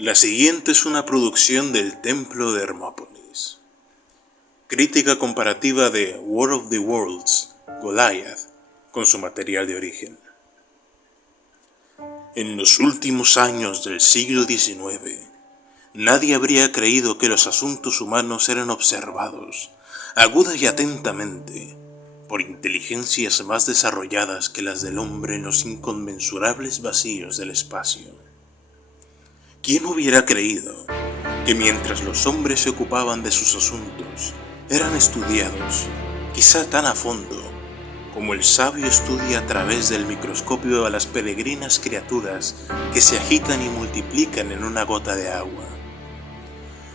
La siguiente es una producción del Templo de Hermópolis. Crítica comparativa de War of the Worlds, Goliath, con su material de origen. En los últimos años del siglo XIX, nadie habría creído que los asuntos humanos eran observados, aguda y atentamente, por inteligencias más desarrolladas que las del hombre en los inconmensurables vacíos del espacio. ¿Quién hubiera creído que mientras los hombres se ocupaban de sus asuntos, eran estudiados, quizá tan a fondo, como el sabio estudia a través del microscopio a las peregrinas criaturas que se agitan y multiplican en una gota de agua?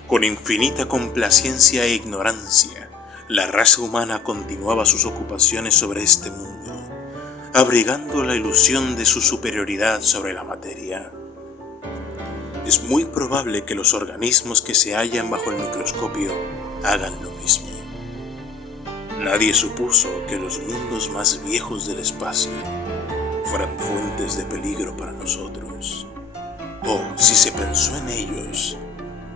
Con infinita complacencia e ignorancia, la raza humana continuaba sus ocupaciones sobre este mundo, abrigando la ilusión de su superioridad sobre la materia. Es muy probable que los organismos que se hallan bajo el microscopio hagan lo mismo. Nadie supuso que los mundos más viejos del espacio fueran fuentes de peligro para nosotros. O, si se pensó en ellos,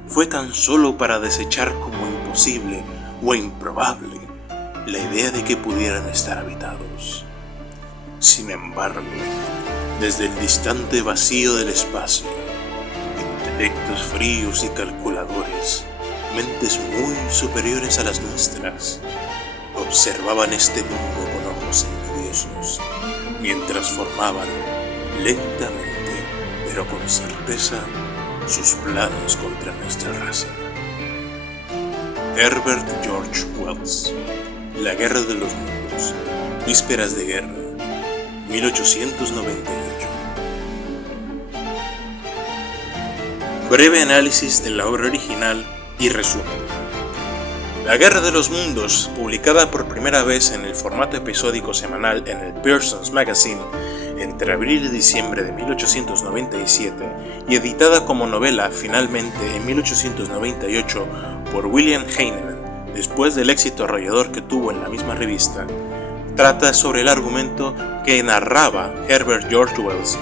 fue tan solo para desechar como imposible o improbable la idea de que pudieran estar habitados. Sin embargo, desde el distante vacío del espacio, intelectos fríos y calculadores, mentes muy superiores a las nuestras, observaban este mundo con ojos envidiosos, mientras formaban, lentamente, pero con certeza, sus planos contra nuestra raza. Herbert George Wells, La Guerra de los Mundos, Vísperas de Guerra, 1898. Breve análisis de la obra original y resumen. La Guerra de los Mundos, publicada por primera vez en el formato episódico semanal en el Pearson's Magazine entre abril y diciembre de 1897 y editada como novela finalmente en 1898 por William Heinemann, después del éxito arrollador que tuvo en la misma revista, trata sobre el argumento que narraba Herbert George Wells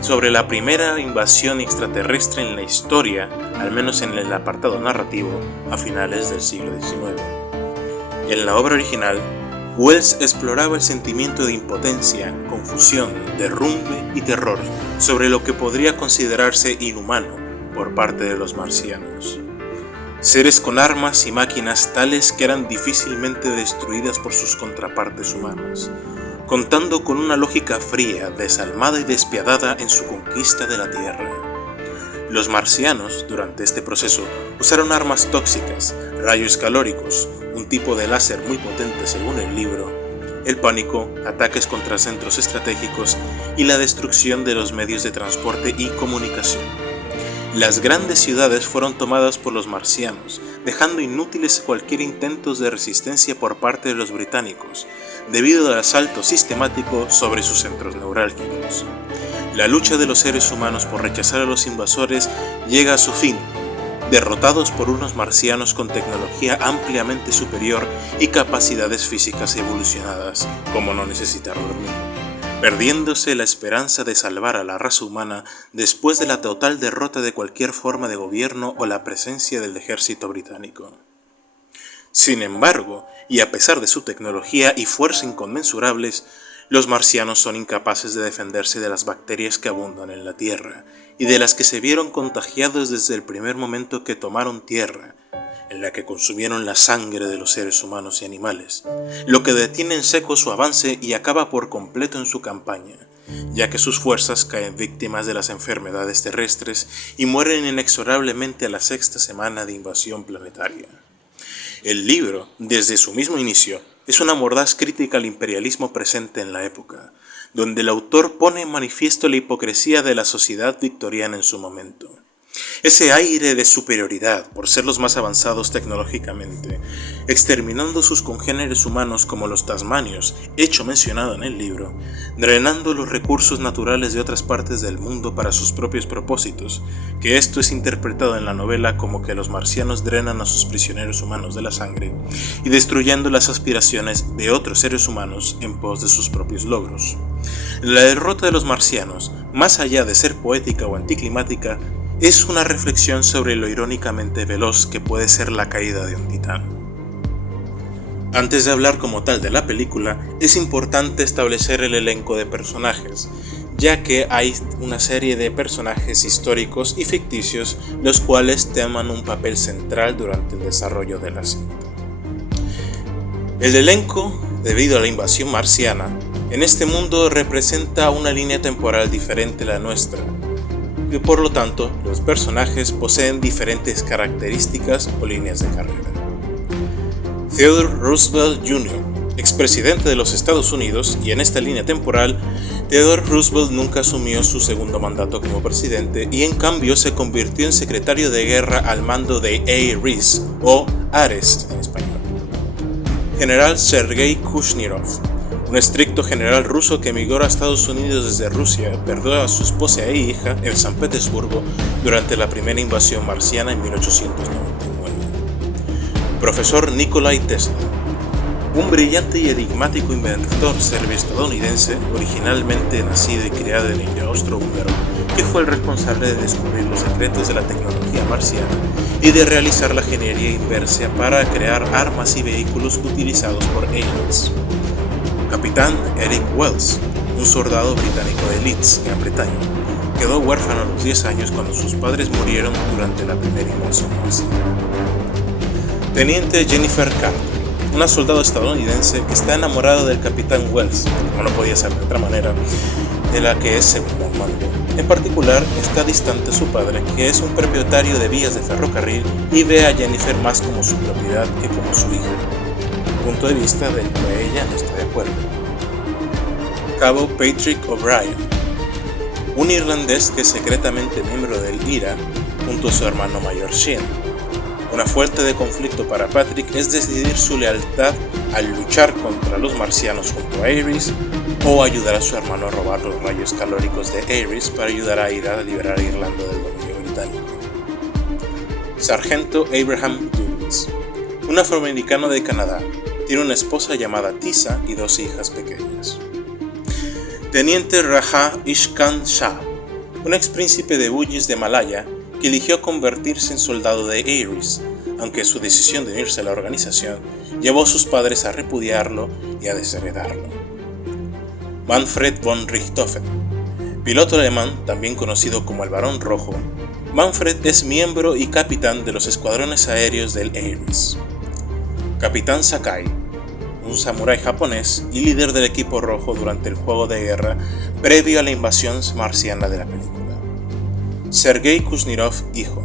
sobre la primera invasión extraterrestre en la historia, al menos en el apartado narrativo, a finales del siglo XIX. En la obra original, Wells exploraba el sentimiento de impotencia, confusión, derrumbe y terror sobre lo que podría considerarse inhumano por parte de los marcianos. Seres con armas y máquinas tales que eran difícilmente destruidas por sus contrapartes humanas, contando con una lógica fría, desalmada y despiadada en su conquista de la Tierra. Los marcianos, durante este proceso, usaron armas tóxicas, rayos calóricos, un tipo de láser muy potente según el libro, el pánico, ataques contra centros estratégicos y la destrucción de los medios de transporte y comunicación. Las grandes ciudades fueron tomadas por los marcianos, dejando inútiles cualquier intento de resistencia por parte de los británicos, debido al asalto sistemático sobre sus centros neurálgicos. La lucha de los seres humanos por rechazar a los invasores llega a su fin, derrotados por unos marcianos con tecnología ampliamente superior y capacidades físicas evolucionadas, como no necesitar dormir, perdiéndose la esperanza de salvar a la raza humana después de la total derrota de cualquier forma de gobierno o la presencia del ejército británico. Sin embargo, y a pesar de su tecnología y fuerza inconmensurables, los marcianos son incapaces de defenderse de las bacterias que abundan en la Tierra y de las que se vieron contagiados desde el primer momento que tomaron tierra, en la que consumieron la sangre de los seres humanos y animales, lo que detiene en seco su avance y acaba por completo en su campaña, ya que sus fuerzas caen víctimas de las enfermedades terrestres y mueren inexorablemente a la sexta semana de invasión planetaria. El libro, desde su mismo inicio, es una mordaz crítica al imperialismo presente en la época, donde el autor pone en manifiesto la hipocresía de la sociedad victoriana en su momento. Ese aire de superioridad por ser los más avanzados tecnológicamente, exterminando sus congéneres humanos como los tasmanios, hecho mencionado en el libro, drenando los recursos naturales de otras partes del mundo para sus propios propósitos, que esto es interpretado en la novela como que los marcianos drenan a sus prisioneros humanos de la sangre, y destruyendo las aspiraciones de otros seres humanos en pos de sus propios logros. La derrota de los marcianos, más allá de ser poética o anticlimática, es una reflexión sobre lo irónicamente veloz que puede ser la caída de un titán. Antes de hablar como tal de la película, es importante establecer el elenco de personajes, ya que hay una serie de personajes históricos y ficticios los cuales toman un papel central durante el desarrollo de la cinta. El elenco, debido a la invasión marciana, en este mundo representa una línea temporal diferente a la nuestra, y por lo tanto los personajes poseen diferentes características o líneas de carrera. Theodore Roosevelt Jr., expresidente de los Estados Unidos, y en esta línea temporal, Theodore Roosevelt nunca asumió su segundo mandato como presidente y en cambio se convirtió en secretario de guerra al mando de ARES o Ares en español. General Sergei Kushnirov, un estricto general ruso que emigró a Estados Unidos desde Rusia, perdió a su esposa e hija en San Petersburgo durante la primera invasión marciana en 1899. Profesor Nikolai Tesla, un brillante y enigmático inventor serbio-estadounidense, originalmente nacido y criado en el austrohúngaro, que fue el responsable de descubrir los secretos de la tecnología marciana y de realizar la ingeniería inversa para crear armas y vehículos utilizados por aliens. Capitán Eric Wells, un soldado británico de Leeds, Gran Bretaña, quedó huérfano a los 10 años cuando sus padres murieron durante la primera invasión marciana. Teniente Jennifer Carter, una soldado estadounidense que está enamorada del Capitán Wells, como no podía ser de otra manera, de la que es segundo al mando. En particular, está distante su padre, que es un propietario de vías de ferrocarril y ve a Jennifer más como su propiedad que como su hija, punto de vista del que ella no está de acuerdo. Cabo Patrick O'Brien, un irlandés que es secretamente miembro del IRA junto a su hermano mayor Shane. Una fuente de conflicto para Patrick es decidir su lealtad al luchar contra los marcianos junto a Ares o ayudar a su hermano a robar los rayos calóricos de Ares para ayudar a IRA a liberar a Irlanda del dominio británico. Sargento Abraham Douglas, un afroamericano de Canadá, tiene una esposa llamada Tisa y 2 hijas pequeñas. Teniente Raja Ishkan Shah, un ex príncipe de Bugis de Malaya que eligió convertirse en soldado de Ares, aunque su decisión de unirse a la organización llevó a sus padres a repudiarlo y a desheredarlo. Manfred von Richthofen, piloto alemán también conocido como el Barón Rojo, Manfred es miembro y capitán de los escuadrones aéreos del Ares. Capitán Sakai, un samurái japonés y líder del equipo rojo durante el juego de guerra previo a la invasión marciana de la película. Sergei Kushnirov, hijo,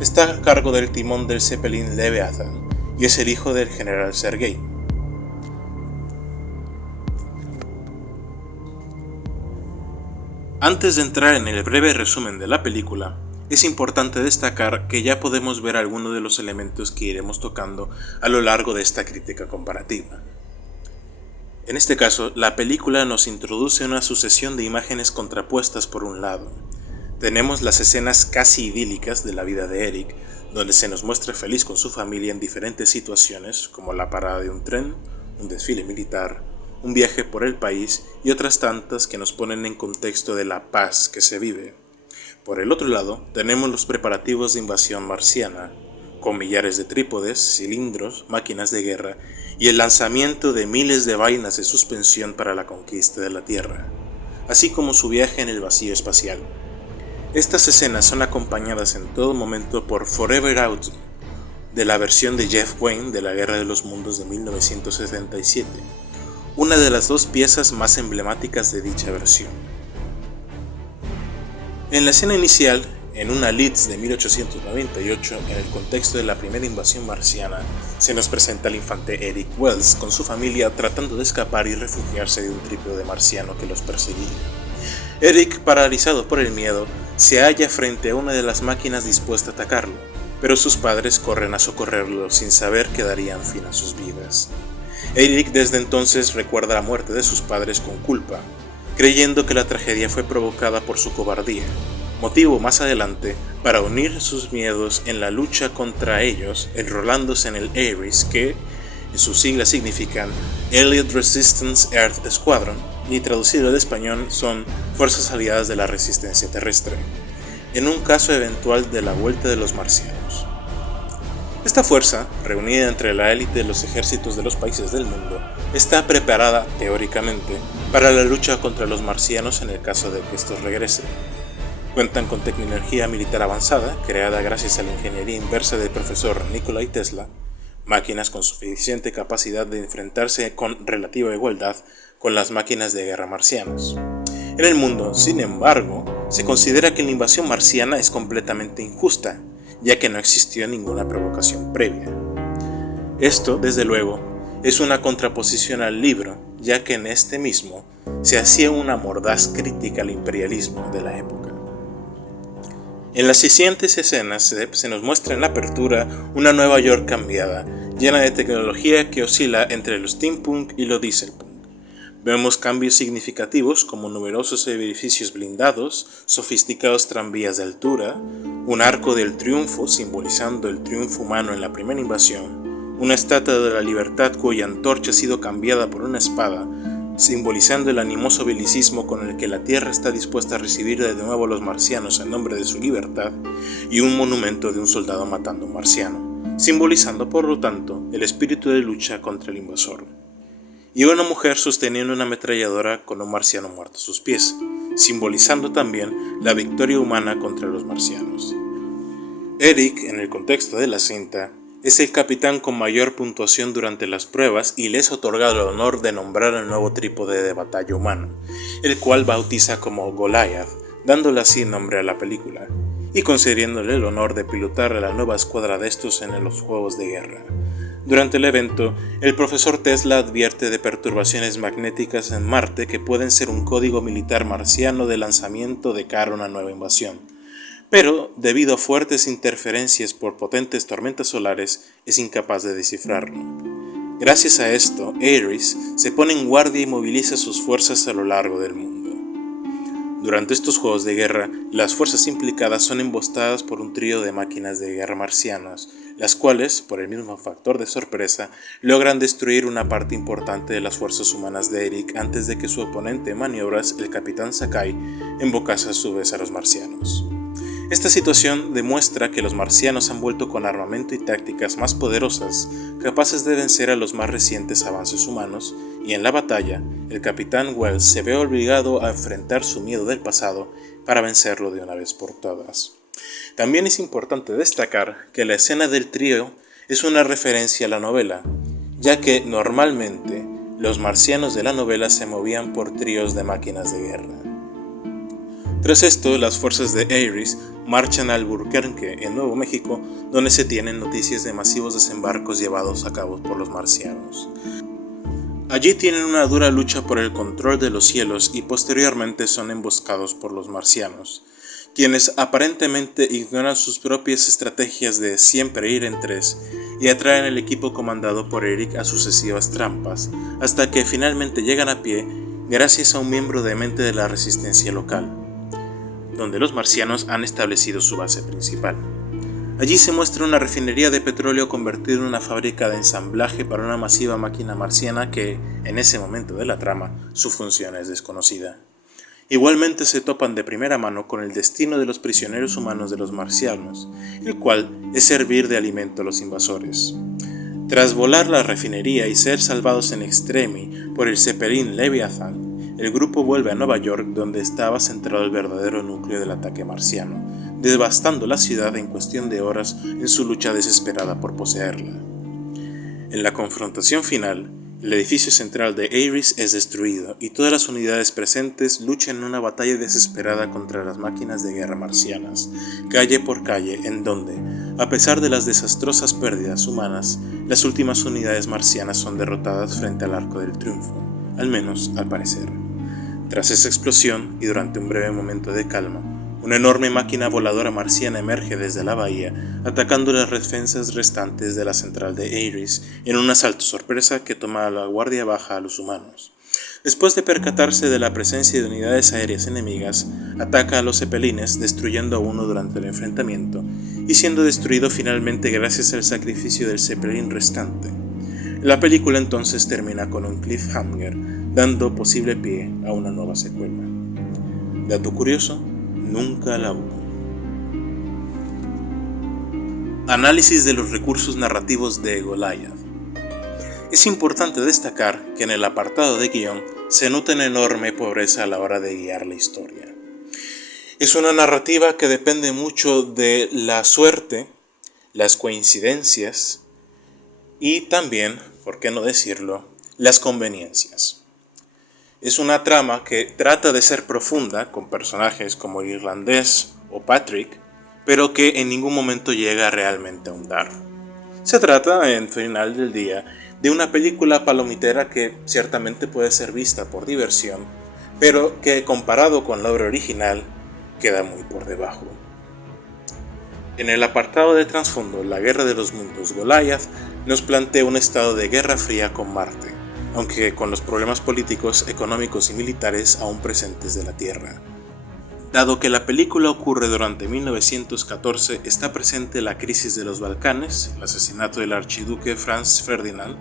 está a cargo del timón del Zeppelin Leviathan y es el hijo del general Sergei. Antes de entrar en el breve resumen de la película, es importante destacar que ya podemos ver algunos de los elementos que iremos tocando a lo largo de esta crítica comparativa. En este caso, la película nos introduce una sucesión de imágenes contrapuestas. Por un lado, tenemos las escenas casi idílicas de la vida de Eric, donde se nos muestra feliz con su familia en diferentes situaciones, como la parada de un tren, un desfile militar, un viaje por el país y otras tantas que nos ponen en contexto de la paz que se vive. Por el otro lado, tenemos los preparativos de invasión marciana, con millares de trípodes, cilindros, máquinas de guerra y el lanzamiento de miles de vainas de suspensión para la conquista de la Tierra, así como su viaje en el vacío espacial. Estas escenas son acompañadas en todo momento por Forever Out, de la versión de Jeff Wayne de la Guerra de los Mundos de 1977, una de las 2 piezas más emblemáticas de dicha versión. En la escena inicial, en una Leeds de 1898, en el contexto de la primera invasión marciana, se nos presenta al infante Eric Wells con su familia tratando de escapar y refugiarse de un trípode marciano que los perseguía. Eric, paralizado por el miedo, se halla frente a una de las máquinas dispuesta a atacarlo, pero sus padres corren a socorrerlo sin saber que darían fin a sus vidas. Eric desde entonces recuerda la muerte de sus padres con culpa, creyendo que la tragedia fue provocada por su cobardía, motivo más adelante para unir sus miedos en la lucha contra ellos, enrolándose en el Ares, que en sus siglas significan Allied Resistance Earth Squadron y traducido al español son Fuerzas Aliadas de la Resistencia Terrestre. en un caso eventual de la vuelta de los marcianos. Esta fuerza, reunida entre la élite de los ejércitos de los países del mundo, está preparada, teóricamente, para la lucha contra los marcianos en el caso de que estos regresen. Cuentan con tecnología militar avanzada, creada gracias a la ingeniería inversa del profesor Nikola Tesla, máquinas con suficiente capacidad de enfrentarse con relativa igualdad con las máquinas de guerra marcianas. En el mundo, sin embargo, se considera que la invasión marciana es completamente injusta, ya que no existió ninguna provocación previa. Esto, desde luego, es una contraposición al libro, ya que en este mismo se hacía una mordaz crítica al imperialismo de la época. En las siguientes escenas se nos muestra en la apertura una Nueva York cambiada, llena de tecnología que oscila entre lo steampunk y lo dieselpunk. Vemos cambios significativos como numerosos edificios blindados, sofisticados tranvías de altura, un arco del triunfo simbolizando el triunfo humano en la primera invasión, una estatua de la libertad cuya antorcha ha sido cambiada por una espada, simbolizando el animoso belicismo con el que la Tierra está dispuesta a recibir de nuevo a los marcianos en nombre de su libertad, y un monumento de un soldado matando a un marciano, simbolizando por lo tanto el espíritu de lucha contra el invasor. Y una mujer sosteniendo una ametralladora con un marciano muerto a sus pies, simbolizando también la victoria humana contra los marcianos. Eric, en el contexto de la cinta, es el capitán con mayor puntuación durante las pruebas y le es otorgado el honor de nombrar el nuevo trípode de batalla humano, el cual bautiza como Goliath, dándole así nombre a la película, y concediéndole el honor de pilotar a la nueva escuadra de estos en los juegos de guerra. Durante el evento, el profesor Tesla advierte de perturbaciones magnéticas en Marte que pueden ser un código militar marciano de lanzamiento de cara a una nueva invasión. Pero, debido a fuertes interferencias por potentes tormentas solares, es incapaz de descifrarlo. Gracias a esto, Ares se pone en guardia y moviliza sus fuerzas a lo largo del mundo. Durante estos juegos de guerra, las fuerzas implicadas son embostadas por un trío de máquinas de guerra marcianas, las cuales, por el mismo factor de sorpresa, logran destruir una parte importante de las fuerzas humanas de Eric antes de que su oponente en maniobras, el capitán Sakai, embocase a su vez a los marcianos. Esta situación demuestra que los marcianos han vuelto con armamento y tácticas más poderosas, capaces de vencer a los más recientes avances humanos, y en la batalla, el capitán Wells se ve obligado a enfrentar su miedo del pasado para vencerlo de una vez por todas. También es importante destacar que la escena del trío es una referencia a la novela, ya que normalmente los marcianos de la novela se movían por tríos de máquinas de guerra. Tras esto, las fuerzas de Ares marchan a Albuquerque, en Nuevo México, donde se tienen noticias de masivos desembarcos llevados a cabo por los marcianos. Allí tienen una dura lucha por el control de los cielos y posteriormente son emboscados por los marcianos, quienes aparentemente ignoran sus propias estrategias de siempre ir en tres y atraen al equipo comandado por Eric a sucesivas trampas, hasta que finalmente llegan a pie gracias a un miembro demente de la resistencia local, donde los marcianos han establecido su base principal. Allí se muestra una refinería de petróleo convertida en una fábrica de ensamblaje para una masiva máquina marciana que, en ese momento de la trama, su función es desconocida. Igualmente se topan de primera mano con el destino de los prisioneros humanos de los marcianos, el cual es servir de alimento a los invasores. Tras volar la refinería y ser salvados en extremi por el Zeppelin Leviathan, el grupo vuelve a Nueva York, donde estaba centrado el verdadero núcleo del ataque marciano, devastando la ciudad en cuestión de horas en su lucha desesperada por poseerla. En la confrontación final, el edificio central de Ares es destruido y todas las unidades presentes luchan en una batalla desesperada contra las máquinas de guerra marcianas, calle por calle, en donde, a pesar de las desastrosas pérdidas humanas, las últimas unidades marcianas son derrotadas frente al Arco del Triunfo, al menos al parecer. Tras esa explosión, y durante un breve momento de calma, una enorme máquina voladora marciana emerge desde la bahía, atacando las defensas restantes de la central de Ares en un asalto sorpresa que toma a la guardia baja a los humanos. Después de percatarse de la presencia de unidades aéreas enemigas, ataca a los zeppelines, destruyendo a uno durante el enfrentamiento, y siendo destruido finalmente gracias al sacrificio del zeppelin restante. La película entonces termina con un cliffhanger, dando posible pie a una nueva secuela. Dato curioso, nunca la hubo. Análisis de los recursos narrativos de Goliath. Es importante destacar que en el apartado de guión se nota una enorme pobreza a la hora de guiar la historia. Es una narrativa que depende mucho de la suerte, las coincidencias y también, por qué no decirlo, las conveniencias. Es una trama que trata de ser profunda con personajes como el irlandés o Patrick, pero que en ningún momento llega realmente a ahondar. Se trata, en final del día, de una película palomitera que ciertamente puede ser vista por diversión, pero que comparado con la obra original, queda muy por debajo. En el apartado de trasfondo, La Guerra de los Mundos, Goliath nos plantea un estado de guerra fría con Marte, aunque con los problemas políticos, económicos y militares aún presentes de la Tierra. Dado que la película ocurre durante 1914, está presente la crisis de los Balcanes, el asesinato del archiduque Franz Ferdinand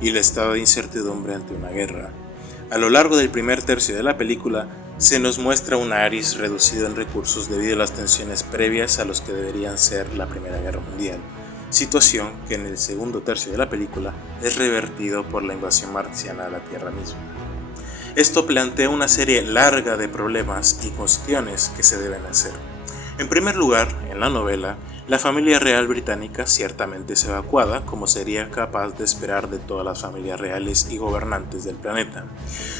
y el estado de incertidumbre ante una guerra. A lo largo del primer tercio de la película, se nos muestra un Ares reducido en recursos debido a las tensiones previas a los que deberían ser la Primera Guerra Mundial, situación que en el segundo tercio de la película es revertido por la invasión marciana a la Tierra misma. Esto plantea una serie larga de problemas y cuestiones que se deben hacer. En primer lugar, en la novela, la familia real británica ciertamente es evacuada, como sería capaz de esperar de todas las familias reales y gobernantes del planeta.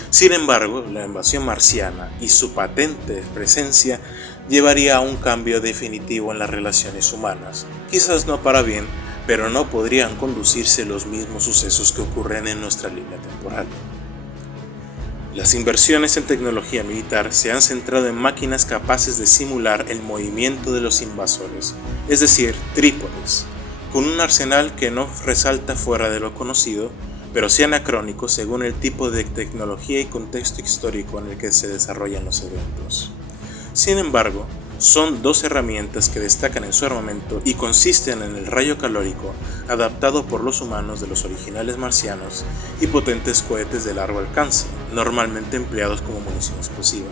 Sin embargo, la invasión marciana y su patente presencia llevaría a un cambio definitivo en las relaciones humanas, quizás no para bien, pero no podrían conducirse los mismos sucesos que ocurren en nuestra línea temporal. Las inversiones en tecnología militar se han centrado en máquinas capaces de simular el movimiento de los invasores, es decir, trípodes, con un arsenal que no resalta fuera de lo conocido, pero sí anacrónico según el tipo de tecnología y contexto histórico en el que se desarrollan los eventos. Sin embargo, son dos herramientas que destacan en su armamento y consisten en el rayo calórico, adaptado por los humanos de los originales marcianos, y potentes cohetes de largo alcance, normalmente empleados como munición explosiva.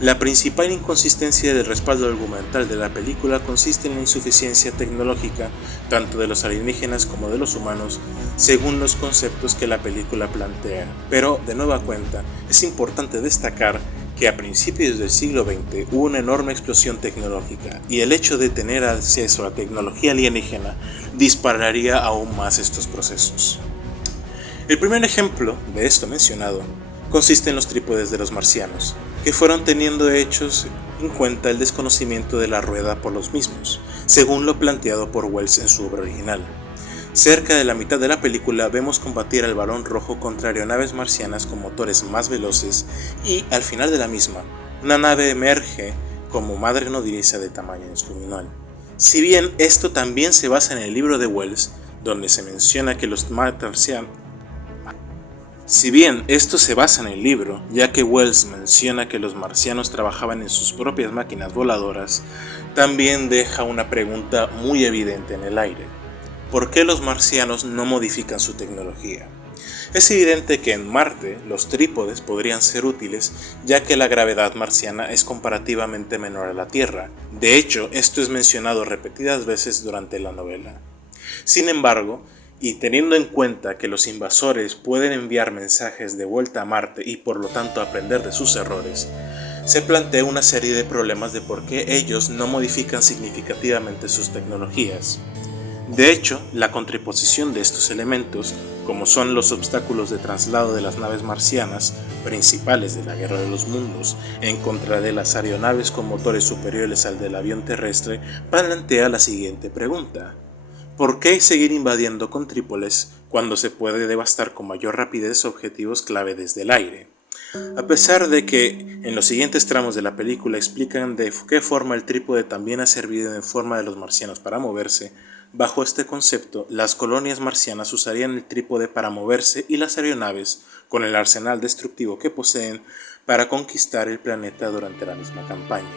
La principal inconsistencia del respaldo argumental de la película consiste en la insuficiencia tecnológica, tanto de los alienígenas como de los humanos, según los conceptos que la película plantea. Pero, de nueva cuenta, es importante destacar que a principios del siglo XX hubo una enorme explosión tecnológica y el hecho de tener acceso a tecnología alienígena dispararía aún más estos procesos. El primer ejemplo de esto mencionado consiste en los trípodes de los marcianos, que fueron teniendo hechos en cuenta el desconocimiento de la rueda por los mismos, según lo planteado por Wells en su obra original. Cerca de la mitad de la película vemos combatir al Barón Rojo contra aeronaves marcianas con motores más veloces y, al final de la misma, una nave emerge como madre nodriza de tamaño descomunal. Si bien esto también se basa en el libro de Wells, donde se menciona que los marcianos... Si bien esto se basa en el libro, ya que Wells menciona que los marcianos trabajaban en sus propias máquinas voladoras, también deja una pregunta muy evidente en el aire. ¿Por qué los marcianos no modifican su tecnología? Es evidente que en Marte los trípodes podrían ser útiles, ya que la gravedad marciana es comparativamente menor a la Tierra. De hecho, esto es mencionado repetidas veces durante la novela. Sin embargo, y teniendo en cuenta que los invasores pueden enviar mensajes de vuelta a Marte y por lo tanto aprender de sus errores, se plantea una serie de problemas de por qué ellos no modifican significativamente sus tecnologías. De hecho, la contraposición de estos elementos, como son los obstáculos de traslado de las naves marcianas, principales de la Guerra de los Mundos, en contra de las aeronaves con motores superiores al del avión terrestre, plantea la siguiente pregunta. ¿Por qué seguir invadiendo con trípodes cuando se puede devastar con mayor rapidez objetivos clave desde el aire? A pesar de que en los siguientes tramos de la película explican de qué forma el trípode también ha servido en forma de los marcianos para moverse, bajo este concepto, las colonias marcianas usarían el trípode para moverse y las aeronaves, con el arsenal destructivo que poseen, para conquistar el planeta durante la misma campaña.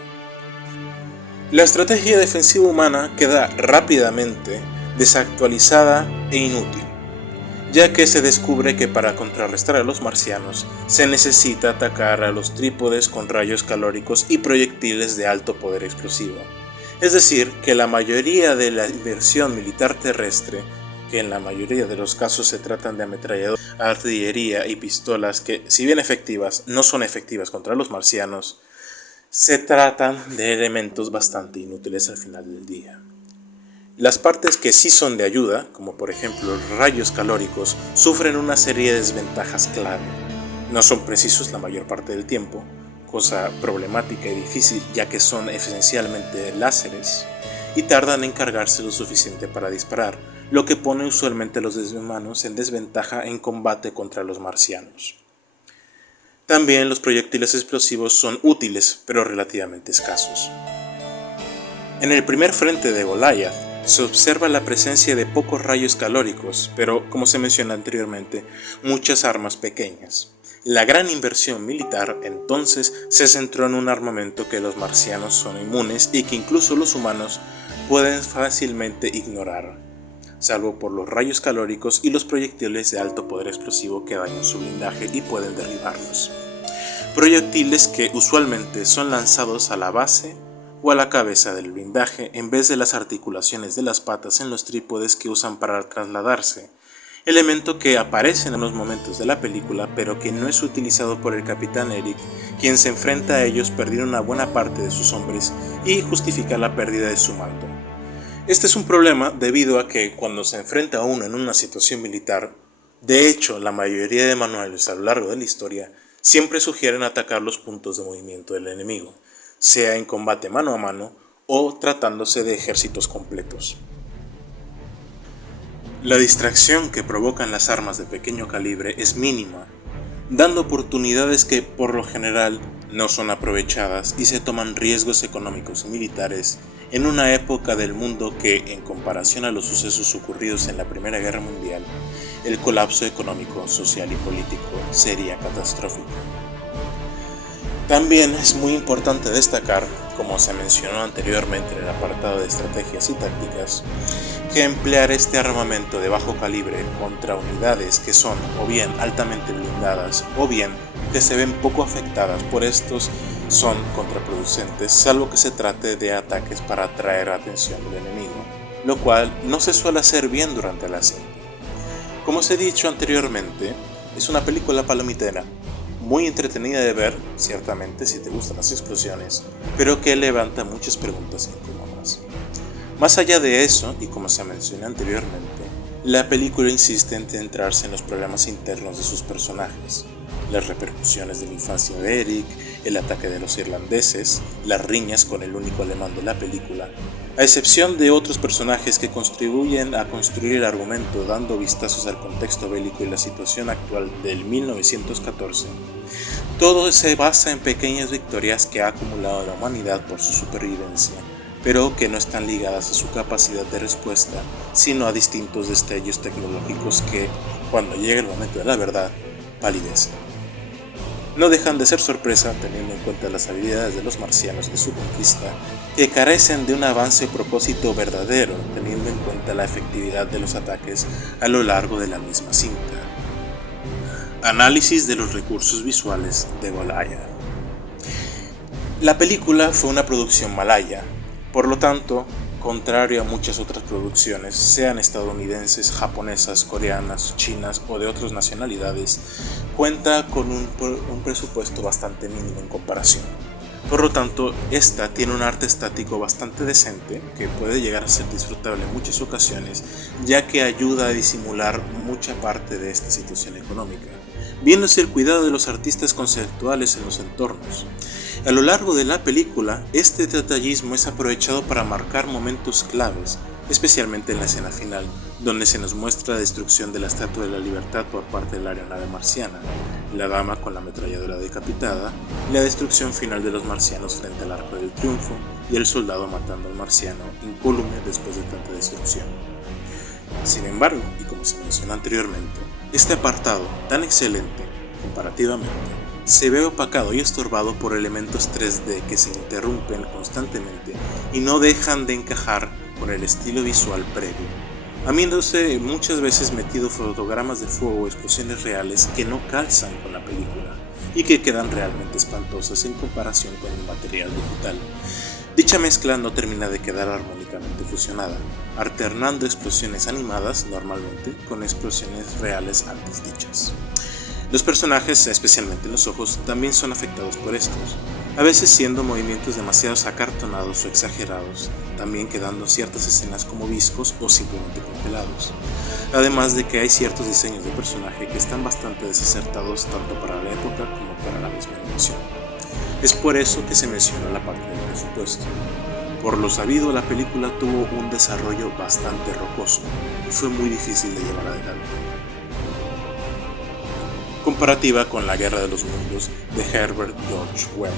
La estrategia defensiva humana queda rápidamente desactualizada e inútil, ya que se descubre que para contrarrestar a los marcianos se necesita atacar a los trípodes con rayos calóricos y proyectiles de alto poder explosivo. Es decir, que la mayoría de la inversión militar terrestre, que en la mayoría de los casos se tratan de ametralladoras, artillería y pistolas que, si bien efectivas, no son efectivas contra los marcianos, se tratan de elementos bastante inútiles al final del día. Las partes que sí son de ayuda, como por ejemplo los rayos calóricos, sufren una serie de desventajas clave. No son precisos la mayor parte del tiempo, cosa problemática y difícil ya que son esencialmente láseres, y tardan en cargarse lo suficiente para disparar, lo que pone usualmente a los deshumanos en desventaja en combate contra los marcianos. También los proyectiles explosivos son útiles, pero relativamente escasos. En el primer frente de Goliath, se observa la presencia de pocos rayos calóricos, pero, como se menciona anteriormente, muchas armas pequeñas. La gran inversión militar, entonces, se centró en un armamento que los marcianos son inmunes y que incluso los humanos pueden fácilmente ignorar, salvo por los rayos calóricos y los proyectiles de alto poder explosivo que dañan su blindaje y pueden derribarlos. Proyectiles que usualmente son lanzados a la base o a la cabeza del blindaje en vez de las articulaciones de las patas en los trípodes que usan para trasladarse, elemento que aparece en unos momentos de la película pero que no es utilizado por el Capitán Eric, quien se enfrenta a ellos perdiendo una buena parte de sus hombres y justifica la pérdida de su mando. Este es un problema debido a que cuando se enfrenta a uno en una situación militar, de hecho la mayoría de manuales a lo largo de la historia siempre sugieren atacar los puntos de movimiento del enemigo, sea en combate mano a mano o tratándose de ejércitos completos. La distracción que provocan las armas de pequeño calibre es mínima, dando oportunidades que por lo general no son aprovechadas y se toman riesgos económicos y militares en una época del mundo que, en comparación a los sucesos ocurridos en la Primera Guerra Mundial, el colapso económico, social y político sería catastrófico. También es muy importante destacar, como se mencionó anteriormente en el apartado de estrategias y tácticas, que emplear este armamento de bajo calibre contra unidades que son o bien altamente blindadas o bien que se ven poco afectadas por estos son contraproducentes, salvo que se trate de ataques para atraer atención del enemigo, lo cual no se suele hacer bien durante la cinta. Como os he dicho anteriormente, es una película palomitera, muy entretenida de ver, ciertamente si te gustan las explosiones, pero que levanta muchas preguntas incómodas. Más allá de eso, y como se mencionó anteriormente, la película insiste en centrarse en los problemas internos de sus personajes, las repercusiones de la infancia de Eric, el ataque de los irlandeses, las riñas con el único alemán de la película, a excepción de otros personajes que contribuyen a construir el argumento dando vistazos al contexto bélico y la situación actual del 1914. Todo se basa en pequeñas victorias que ha acumulado la humanidad por su supervivencia, pero que no están ligadas a su capacidad de respuesta, sino a distintos destellos tecnológicos que, cuando llega el momento de la verdad, palidecen. No dejan de ser sorpresa teniendo en cuenta las habilidades de los marcianos de su conquista, que carecen de un avance o propósito verdadero teniendo en cuenta la efectividad de los ataques a lo largo de la misma cinta. Análisis de los recursos visuales de Goliath. La película fue una producción malaya, por lo tanto, contrario a muchas otras producciones, sean estadounidenses, japonesas, coreanas, chinas o de otras nacionalidades, cuenta con un presupuesto bastante mínimo en comparación. Por lo tanto, esta tiene un arte estático bastante decente que puede llegar a ser disfrutable en muchas ocasiones, ya que ayuda a disimular mucha parte de esta situación económica, viéndose el cuidado de los artistas conceptuales en los entornos. A lo largo de la película, este detallismo es aprovechado para marcar momentos claves, especialmente en la escena final, donde se nos muestra la destrucción de la Estatua de la Libertad por parte de la aeronave marciana, la dama con la ametralladora decapitada, y la destrucción final de los marcianos frente al Arco del Triunfo y el soldado matando al marciano incólume después de tanta destrucción. Sin embargo, y como se mencionó anteriormente, este apartado, tan excelente comparativamente, se ve opacado y estorbado por elementos 3D que se interrumpen constantemente y no dejan de encajar con el estilo visual previo, habiéndose muchas veces metido fotogramas de fuego o explosiones reales que no calzan con la película y que quedan realmente espantosas en comparación con el material digital. Dicha mezcla no termina de quedar armónicamente fusionada, alternando explosiones animadas normalmente con explosiones reales antes dichas. Los personajes, especialmente los ojos, también son afectados por estos, a veces siendo movimientos demasiado acartonados o exagerados, también quedando ciertas escenas como viscos o simplemente congelados. Además de que hay ciertos diseños de personaje que están bastante desacertados tanto para la época como para la misma animación. Es por eso que se menciona la parte del presupuesto. Por lo sabido, la película tuvo un desarrollo bastante rocoso y fue muy difícil de llevar adelante. Comparativa con La Guerra de los Mundos de Herbert George Wells.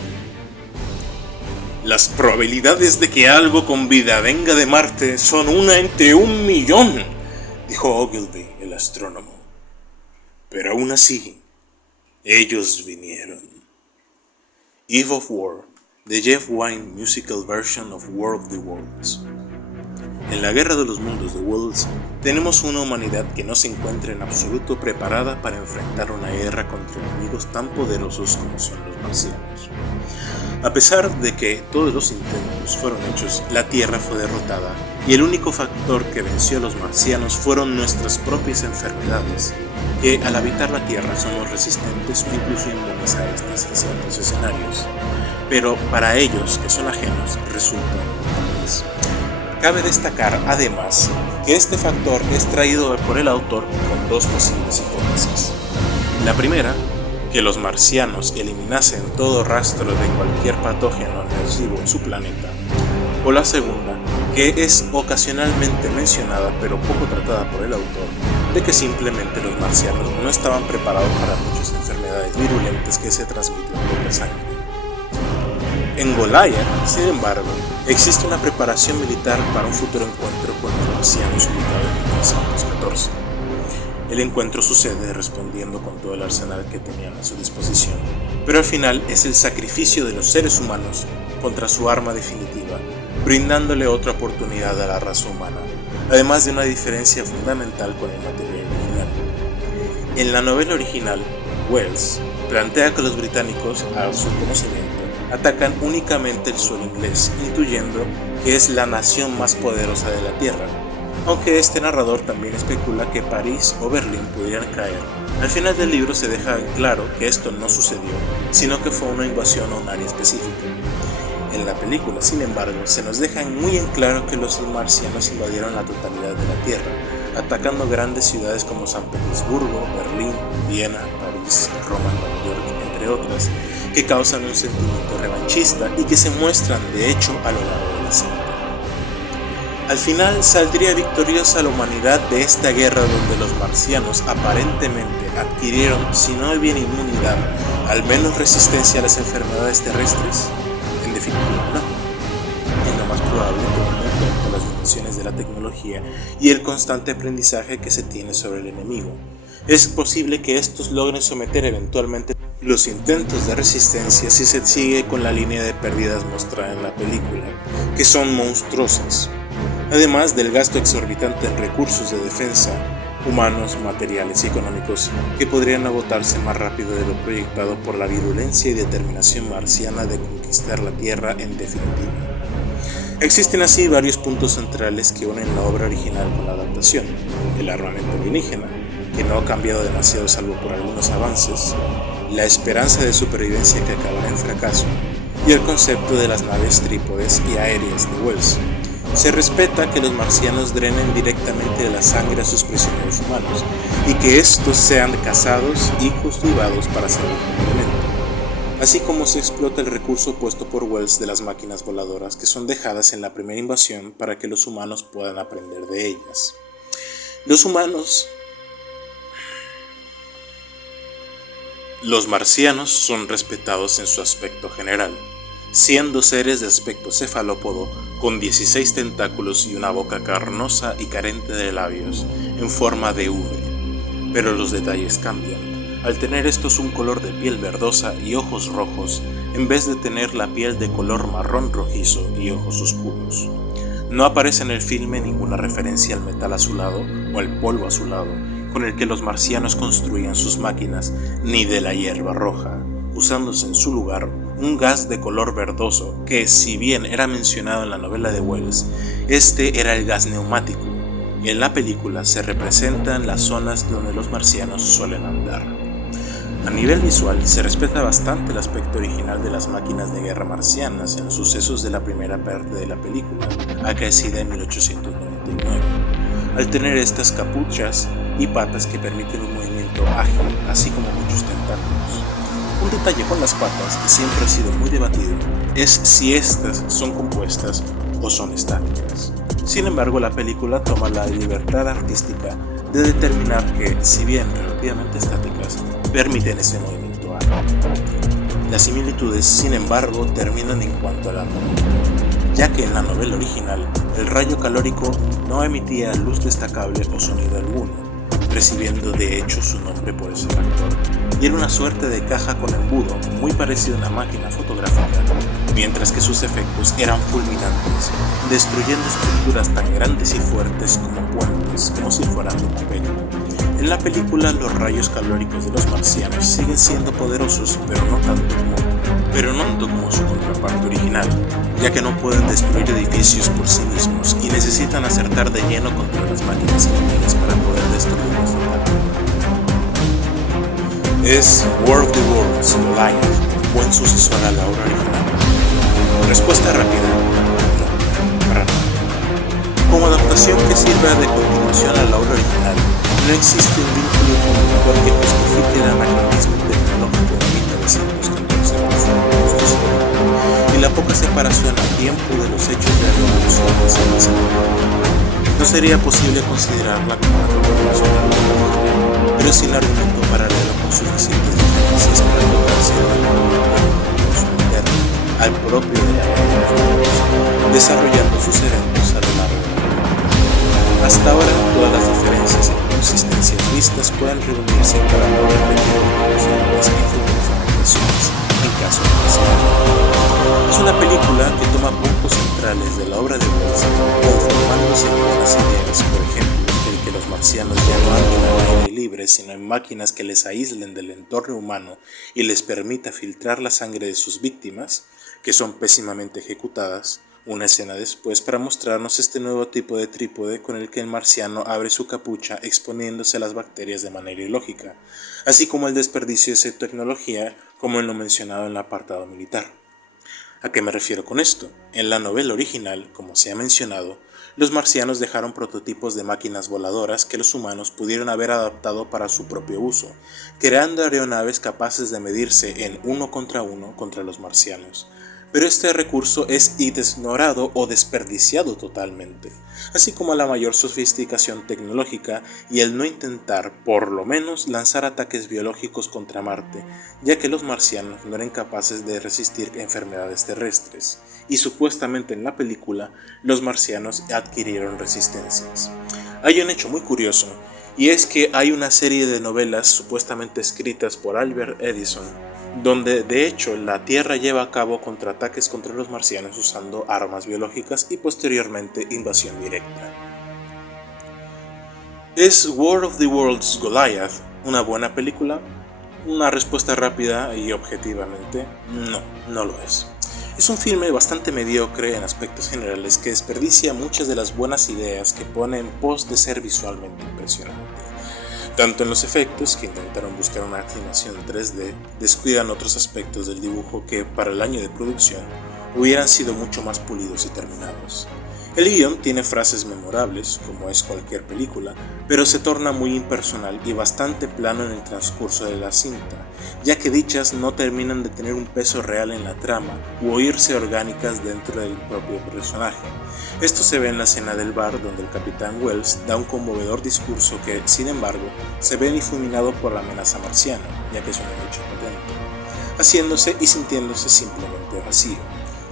Las probabilidades de que algo con vida venga de Marte son 1 entre 1.000.000, dijo Ogilvy, el astrónomo. Pero aún así, ellos vinieron. Eve of War, the Jeff Wynne musical version of War of the Worlds. En La Guerra de los Mundos de Wells, tenemos una humanidad que no se encuentra en absoluto preparada para enfrentar una guerra contra enemigos tan poderosos como son los marcianos. A pesar de que todos los intentos fueron hechos, la Tierra fue derrotada y el único factor que venció a los marcianos fueron nuestras propias enfermedades, que al habitar la Tierra somos resistentes o incluso inmunes a estas en ciertos escenarios, pero para ellos, que son ajenos, resultan mortales. Cabe destacar, además, que este factor es traído por el autor con dos posibles hipótesis. La primera, que los marcianos eliminasen todo rastro de cualquier patógeno nocivo en su planeta, o la segunda, que es ocasionalmente mencionada pero poco tratada por el autor, de que simplemente los marcianos no estaban preparados para muchas enfermedades virulentas que se transmiten por la sangre. En Goliath, sin embargo, existe una preparación militar para un futuro encuentro con los marcianos ubicado en 1914. El encuentro sucede respondiendo con todo el arsenal que tenían a su disposición, pero al final es el sacrificio de los seres humanos contra su arma definitiva, brindándole otra oportunidad a la raza humana, además de una diferencia fundamental con el material original. En la novela original, Wells plantea que los británicos, a su conocimiento, atacan únicamente el suelo inglés, intuyendo que es la nación más poderosa de la Tierra, aunque este narrador también especula que París o Berlín pudieran caer. Al final del libro se deja claro que esto no sucedió, sino que fue una invasión a un área específica. En la película, sin embargo, se nos deja muy en claro que los marcianos invadieron la totalidad de la Tierra, atacando grandes ciudades como San Petersburgo, Berlín, Viena, París, Roma, Nueva York, entre otras, que causan un sentimiento revanchista y que se muestran de hecho a lo largo de la cinta. Al final saldría victoriosa la humanidad de esta guerra donde los marcianos aparentemente adquirieron, si no bien inmunidad, al menos resistencia a las enfermedades terrestres. En definitiva, no. Es lo más probable teniendo en cuenta las dimensiones de la tecnología y el constante aprendizaje que se tiene sobre el enemigo. Es posible que estos logren someter eventualmente los intentos de resistencia si se sigue con la línea de pérdidas mostrada en la película, que son monstruosas, además del gasto exorbitante en recursos de defensa, humanos, materiales y económicos, que podrían agotarse más rápido de lo proyectado por la virulencia y determinación marciana de conquistar la Tierra en definitiva. Existen así varios puntos centrales que unen la obra original con la adaptación: el armamento alienígena, que no ha cambiado demasiado salvo por algunos avances, la esperanza de supervivencia que acabará en fracaso, y el concepto de las naves trípodes y aéreas de Wells. Se respeta que los marcianos drenen directamente de la sangre a sus prisioneros humanos, y que estos sean cazados y cultivados para servir como alimento, así como se explota el recurso puesto por Wells de las máquinas voladoras que son dejadas en la primera invasión para que los humanos puedan aprender de ellas. Los marcianos son respetados en su aspecto general, siendo seres de aspecto cefalópodo con 16 tentáculos y una boca carnosa y carente de labios, en forma de V. Pero los detalles cambian, al tener estos un color de piel verdosa y ojos rojos, en vez de tener la piel de color marrón rojizo y ojos oscuros. No aparece en el filme ninguna referencia al metal azulado o al polvo azulado, con el que los marcianos construían sus máquinas, ni de la hierba roja, usándose en su lugar un gas de color verdoso que, si bien era mencionado en la novela de Wells, este era el gas neumático. En la película se representan las zonas donde los marcianos suelen andar. A nivel visual, se respeta bastante el aspecto original de las máquinas de guerra marcianas en los sucesos de la primera parte de la película, acaecida en 1899, al tener estas capuchas y patas que permiten un movimiento ágil, así como muchos tentáculos. Un detalle con las patas que siempre ha sido muy debatido es si estas son compuestas o son estáticas. Sin embargo, la película toma la libertad artística de determinar que, si bien relativamente estáticas, permiten ese movimiento ágil. Las similitudes, sin embargo, terminan en cuanto a la armonía, ya que en la novela original el rayo calórico no emitía luz destacable o sonido alguno, recibiendo de hecho su nombre por ese factor, y era una suerte de caja con embudo muy parecido a una máquina fotográfica, mientras que sus efectos eran fulminantes, destruyendo estructuras tan grandes y fuertes como puentes, como si fueran de papel. En la película, los rayos calóricos de los marcianos siguen siendo poderosos, pero no tanto como su contraparte original, ya que no pueden destruir edificios por sí mismos y necesitan acertar de lleno contra las máquinas enemigas para poder destruirlos totalmente. ¿Es War of the Worlds Goliath buen sucesor a la obra original? Respuesta rápida: no, para nada. Como adaptación que sirva de continuación a la obra original, no existe un vínculo comunicador que justifique el anacronismo tecnológico de 1914 por su contexto histórico y la poca separación a tiempo de los hechos de la revolución que se desarrollaron. No sería posible considerarla como una continuación de la obra original, pero sin argumento paralelo con suficientes diferencias para lograrse al propio de la revolución, desarrollando sus eventos a lo largo de la película. Hasta ahora, todas las diferencias e inconsistencias vistas pueden reunirse para no repetir conclusiones e interpretaciones en caso de. Es una película que toma puntos centrales de la obra de Wells, conformándose en buenas ideas, por ejemplo, el que los marcianos ya no anden al aire libre, sino en máquinas que les aíslen del entorno humano y les permita filtrar la sangre de sus víctimas, que son pésimamente ejecutadas, una escena después para mostrarnos este nuevo tipo de trípode con el que el marciano abre su capucha exponiéndose a las bacterias de manera ilógica, así como el desperdicio de esa tecnología como en lo mencionado en el apartado militar. ¿A qué me refiero con esto? En la novela original, como se ha mencionado, los marcianos dejaron prototipos de máquinas voladoras que los humanos pudieron haber adaptado para su propio uso, creando aeronaves capaces de medirse en uno contra los marcianos. Pero este recurso es ignorado o desperdiciado totalmente, así como la mayor sofisticación tecnológica y el no intentar, por lo menos, lanzar ataques biológicos contra Marte, ya que los marcianos no eran capaces de resistir enfermedades terrestres, y supuestamente en la película, los marcianos adquirieron resistencias. Hay un hecho muy curioso, y es que hay una serie de novelas supuestamente escritas por Albert Edison, donde de hecho la Tierra lleva a cabo contraataques contra los marcianos usando armas biológicas y posteriormente invasión directa. ¿Es War of the Worlds Goliath una buena película? Una respuesta rápida y objetivamente, no lo es. Es un filme bastante mediocre en aspectos generales que desperdicia muchas de las buenas ideas que pone en pos de ser visualmente impresionante. Tanto en los efectos, que intentaron buscar una animación 3D, descuidan otros aspectos del dibujo que, para el año de producción, hubieran sido mucho más pulidos y terminados. El guión tiene frases memorables, como es cualquier película, pero se torna muy impersonal y bastante plano en el transcurso de la cinta, ya que dichas no terminan de tener un peso real en la trama u oírse orgánicas dentro del propio personaje. Esto se ve en la escena del bar donde el capitán Wells da un conmovedor discurso que, sin embargo, se ve difuminado por la amenaza marciana, ya que es una lucha potente, haciéndose y sintiéndose simplemente vacío.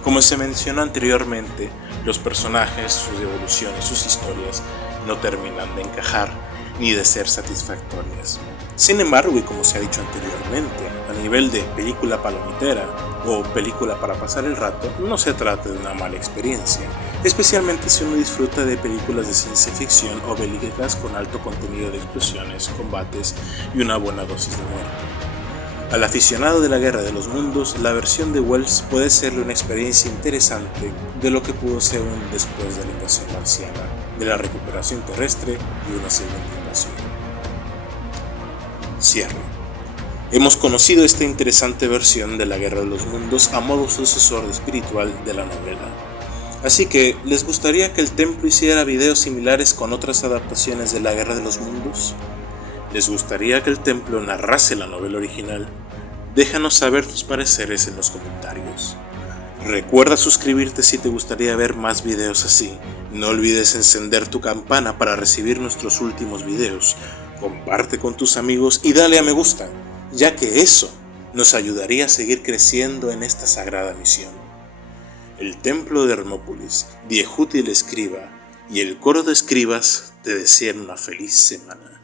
Como se mencionó anteriormente, los personajes, sus evoluciones, sus historias no terminan de encajar ni de ser satisfactorias. Sin embargo, y como se ha dicho anteriormente, a nivel de película palomitera o película para pasar el rato, no se trata de una mala experiencia, especialmente si uno disfruta de películas de ciencia ficción o bélicas con alto contenido de explosiones, combates y una buena dosis de muerte. Al aficionado de la Guerra de los Mundos, la versión de Wells puede serle una experiencia interesante de lo que pudo ser un después de la invasión marciana, de la recuperación terrestre y una segunda invasión. Cierre. Hemos conocido esta interesante versión de la Guerra de los Mundos a modo sucesor espiritual de la novela. Así que, ¿les gustaría que el templo hiciera videos similares con otras adaptaciones de la Guerra de los Mundos? ¿Les gustaría que el templo narrase la novela original? Déjanos saber tus pareceres en los comentarios. Recuerda suscribirte si te gustaría ver más videos así. No olvides encender tu campana para recibir nuestros últimos videos. Comparte con tus amigos y dale a me gusta, ya que eso nos ayudaría a seguir creciendo en esta sagrada misión. El templo de Hermópolis, Diehut el escriba y el coro de escribas te desean una feliz semana.